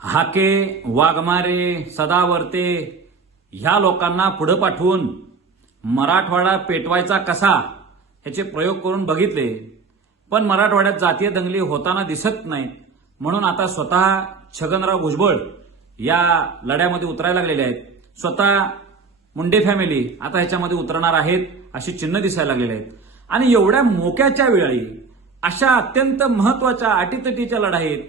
हाके, वाघमारे, सदावर्ते ह्या लोकांना पुढे पाठवून मराठवाडा पेटवायचा कसा ह्याचे प्रयोग करून बघितले, पण मराठवाड्यात जातीय दंगली होताना दिसत नाहीत. म्हणून आता स्वतः छगनराव भुजबळ या लढ्यामध्ये उतरायला लागलेले आहेत. स्वतः मुंडे फॅमिली आता ह्याच्यामध्ये उतरणार आहेत अशी चिन्ह दिसायला लागलेली आहेत. आणि एवढ्या मोक्याच्या वेळी अशा अत्यंत महत्वाच्या अटीतटीच्या लढाईत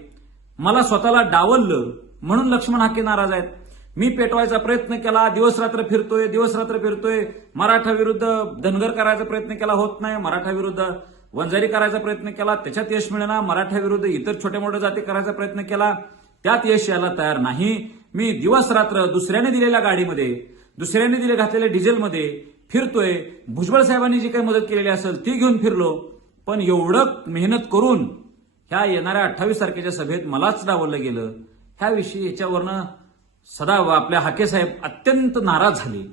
मला स्वतःला डावललं म्हणून लक्ष्मण हाके नाराज आहेत. मी पेटवायचा प्रयत्न केला, दिवस रात्र फिरतोय, मराठा विरुद्ध धनगर करायचा प्रयत्न केला, होत नाही. मराठा विरुद्ध वंजारी करायचा प्रयत्न केला, त्याच्यात यश मिळेना. मराठा विरुद्ध इतर छोट्या मोठ्या जाती करायचा प्रयत्न केला, त्यात यश यायला तयार नाही. मी दिवस रात्र दुसऱ्याने दिलेल्या गाडीमध्ये, दुसऱ्याने घातलेल्या डिझेलमध्ये फिरतोय. भुजबळ साहेबांनी जी काही मदत केलेली असेल ती घेऊन फिरलो, पण एवढं मेहनत करून ह्या येणाऱ्या 28 तारखेच्या सभेत मलाच डावललं गेलं. ह्याविषयी याच्यावरनं सदा आपल्या हाके साहेब अत्यंत नाराज झाले.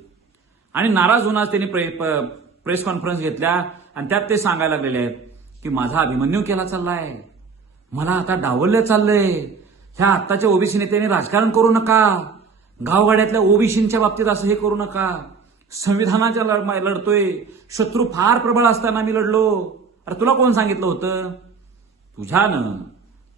आणि नाराज होऊन आज त्यांनी प्रेस कॉन्फरन्स घेतल्या आणि त्यात ते सांगायला लागलेले आहेत की माझा अभिमन्यू केला चाललाय, मला आता डावललं चाललंय. ह्या आत्ताच्या ओबीसी नेत्यांनी राजकारण करू नका, गावगाड्यातल्या ओबीसींच्या बाबतीत असं हे करू नका. संविधानाच्या लढतोय, शत्रू फार प्रबळ असताना मी लढलो. अरे तुला कोण सांगितलं होतं?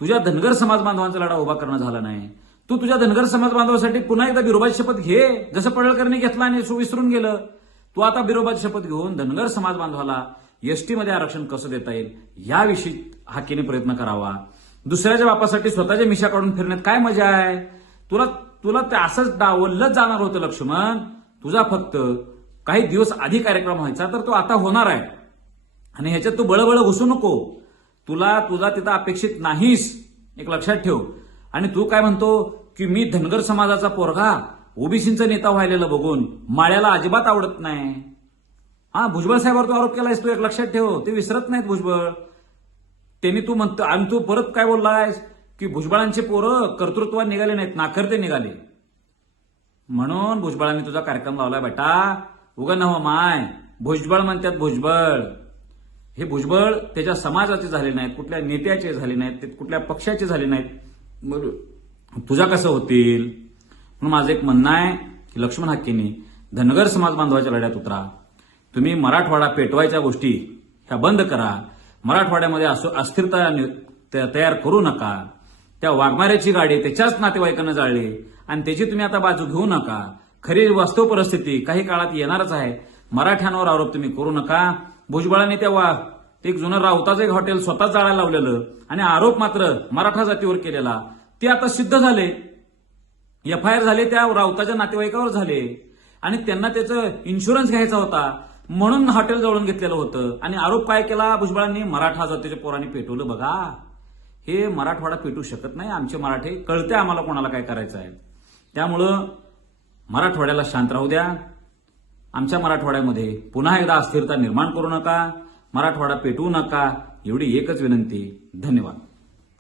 तुझ्या धनगर समाज बांधवांचा लढा उभा करणं झाला नाही. तू तुझ्या धनगर समाज बांधवासाठी पुन्हा एकदा बिरोबाची शपथ घे, जसं पडळकरने घेतला आणि विसरून गेलं. तू आता बिरोबाची शपथ घेऊन धनगर समाज बांधवाला एसटी मध्ये आरक्षण कसं देता येईल याविषयी हाकेने प्रयत्न करावा. दुसऱ्याच्या बापासाठी स्वतःच्या मिशा काढून फिरण्यात काय मजा आहे? तुला ते असंच डावललंच जाणार होतं लक्ष्मण. तुझा फक्त काही दिवस आधी कार्यक्रम व्हायचा, तर तो आता होणार आहे. आणि ह्याच्यात तू बळबळ घुसू नको. तुझा तिथं अपेक्षित नाहीस, एक लक्षात ठेव. आणि तू काय म्हणतो की मी धनगर समाजाचा पोरगा ओबीसींचा नेता व्हायलेलं बघून माळ्याला अजिबात आवडत नाही. भुजबळ साहेबांवर तू आरोप केलायस, तू एक लक्षात ठेव, ते विसरत नाहीत भुजबळ. त्यांनी तू म्हणतो आणि तू परत काय बोललायस की भुजबळांचे पोरं कर्तृत्वात निघाले नाहीत, नाकर्ते निघाले. म्हणून भुजबळांनी तुझा कार्यक्रम लावलाय बेटा. उगा नव माय भुजबळ म्हणतात भुजबळ. हे भुजबळ त्याच्या समाजाचे झाले नाहीत, कुठल्या नेत्याचे झाले नाहीत, कुठल्या पक्षाचे झाले नाहीत. तुझा कसं होतील? म्हणून माझं एक म्हणणं आहे की लक्ष्मण हाकेंनी धनगर समाज बांधवाच्या लढ्यात उतरा. तुम्ही मराठवाडा पेटवायच्या गोष्टी ह्या बंद करा. मराठवाड्यामध्ये अस्थिरता तयार करू नका. त्या वाघमाऱ्याची गाडी त्याच्याच नातेवाईकांना जाळली आणि त्याची तुम्ही आता बाजू घेऊ नका. खरी वास्तव परिस्थिती काही काळात येणारच आहे. मराठ्यांवर आरोप तुम्ही करू नका. भुजबळांनी एक जुनं राऊताचं एक हॉटेल स्वतः जाळायला लावलेलं आणि आरोप मात्र मराठा जातीवर केलेला ते आता सिद्ध झाले. एफआयआर झाले, त्या राऊताच्या नातेवाईकावर झाले आणि त्यांना त्याचं इन्शुरन्स घ्यायचा होता म्हणून हॉटेल जवळून घेतलेलं होतं. आणि आरोप काय केला भुजबळांनी? मराठा जातीच्या पोरांनी पेटवलं. बघा, हे मराठवाडा पेटू शकत नाही. आमचे मराठे कळते आम्हाला कोणाला काय करायचं आहे. त्यामुळं मराठवाड्याला शांत राहू द्या. आमच्या मराठवाड्यामध्ये पुन्हा एकदा अस्थिरता निर्माण करू नका. मराठवाडा पेटवू नका, एवढी एकच विनंती. धन्यवाद.